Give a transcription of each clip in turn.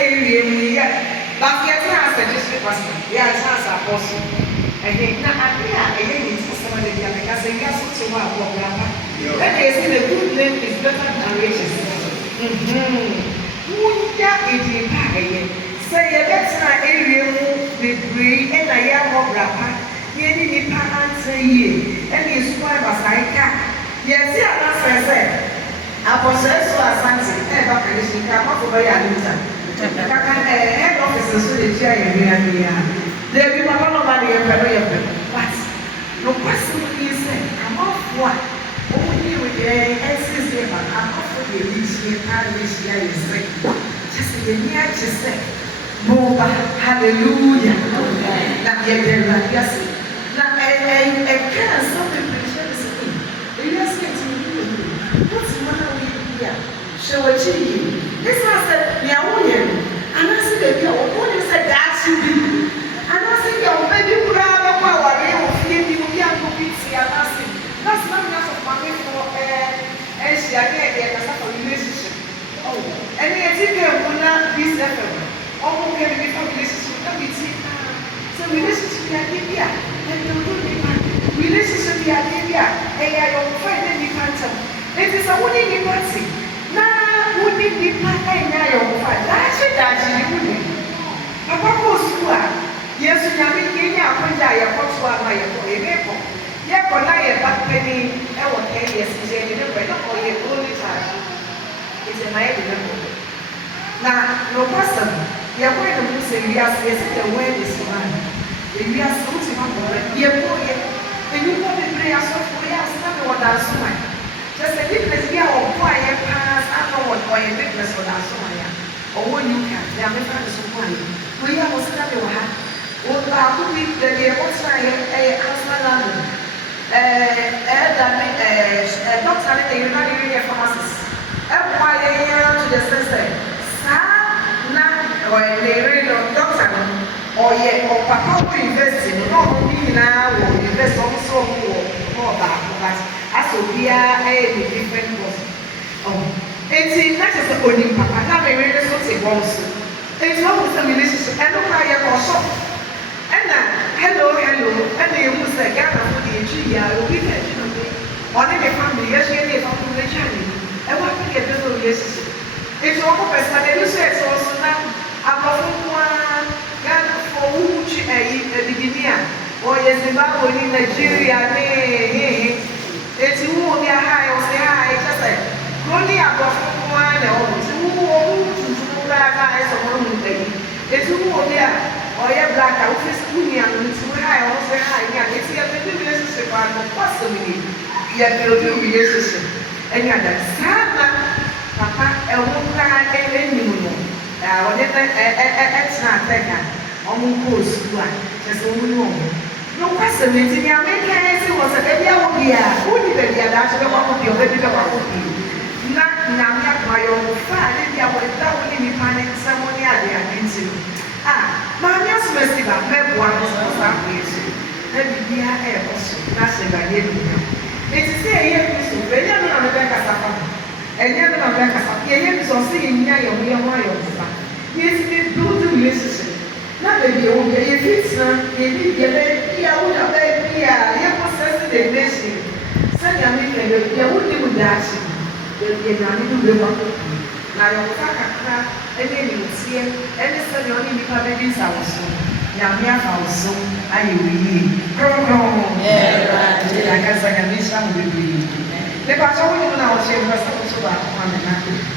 area we but yet has a district pastor. Yeah, it has apostle. Again, now again, it's someone that because they are so much more grandpa. Okay, so the good name is better than riches. Who ya it again? Say a better area with breed and I am more grandpa. Yeni ni pa answer ye, and his wife was like, yes, yeah, that's what I said. Apostle so asante, back in the come up for a little. Head office so the chair here. There be nobody but no question is I'm off what? Only with the exes, I'm off for the reach here is just the near to say, Boba, hallelujah. Not yet there, yes. Now, I can't stop the preacher listening. You just get to me. What's the matter with you? Show a cheese. This one said, Yawoyan. And I said, what you said, that's you. And I said, your baby grab a power, you can't go pizza. That's not enough of money for a relationship. Oh, and I think I will not be separate. Oh, can be for relationship. So, relationship, yeah, and you do the relationship, yeah, and I don't find any phantom. It is a winning party. Now, would it be packing your fight? That's it, you wouldn't. Papa goes to her. Yes, you have been getting up and die a pot swallow my apple. Yet, for I back penny, I will pay yes, you never or your only time. It's a night remember. Now, no person, you are going to say, yes, the way is one. If you are so to have your boy, and you want to play us off for us, not what I saw. Just a difference here or quiet pass, I know what or a difference for that someone. Or when you can, they are making us so funny. We have a study of how. Well, I could be the what's my husband. Not telling the United pharmacist. Why to the sister? Now, or a doctor, or yet, or papa will invest in not only now, or invest also more back, but as will be a different person. Oh, it's not just a good papa, not a really sort also. It's always a relationship, and look how you're also. And hello, and they will say, Ghana for the tree, I will be there. On any family, yes, you have to the Chinese. And what we get the relationship. It's all of us, and you say it's also now. I'm one Ghana for who a beginner, or yes, Zimbabwe in Nigeria, it's who will be a high or say hi, just like only about one or two to guys or one day. It's who will be a or your black out is schooling and it's high or say hi, and it's a relationship and possibly yet building relationship. And you're that sad, Papa, a woman, and you know, whatever it's not that on course, just a woman. No question, it's in your make was a baby. I will be a woody baby, that's the one of your baby. Not now, my own father, I was down in the panic, someone there against you. Mamma Smestiva, one was not easy. Let me be a hair also, that's a good idea. It's a year to very young Rebecca Sapa. And young Rebecca Sapa, yes, or seeing near your way of the sun. Yes, it built a relationship. Not that you will be a pizza, you get a year, would have been here, you possess the nation. Send your name, you wouldn't do that. You'll be a little now, your Kaka, and then you see it, and it's the only babies I was so. Now, me, I was so, I will be. Yeah, I guess I can be some with you. The pastor will know our shame was also about one and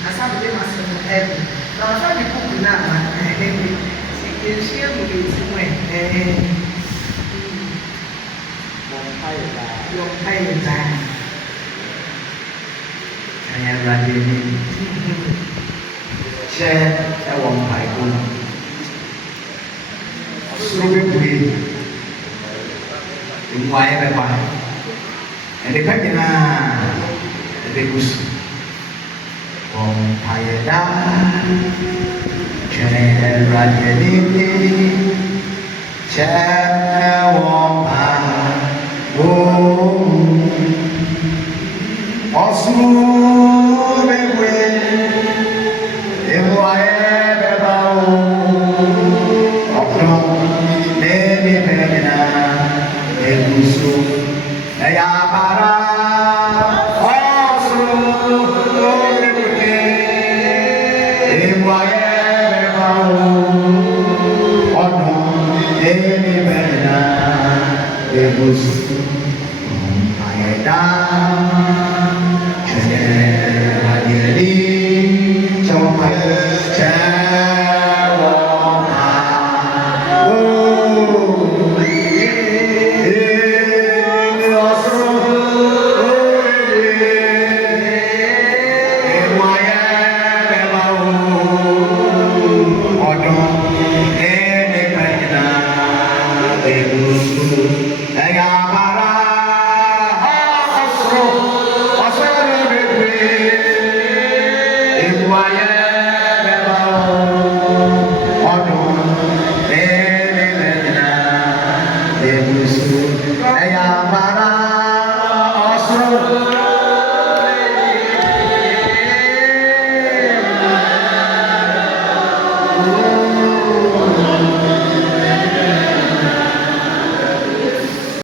as I believe myself in heaven. Now, I thought you could not, and she will be somewhere. Your higher time. I am ready. Share a one by one. So we pray in whatever way. And the Pekina, the Gus, on Payada, Share Radini, Share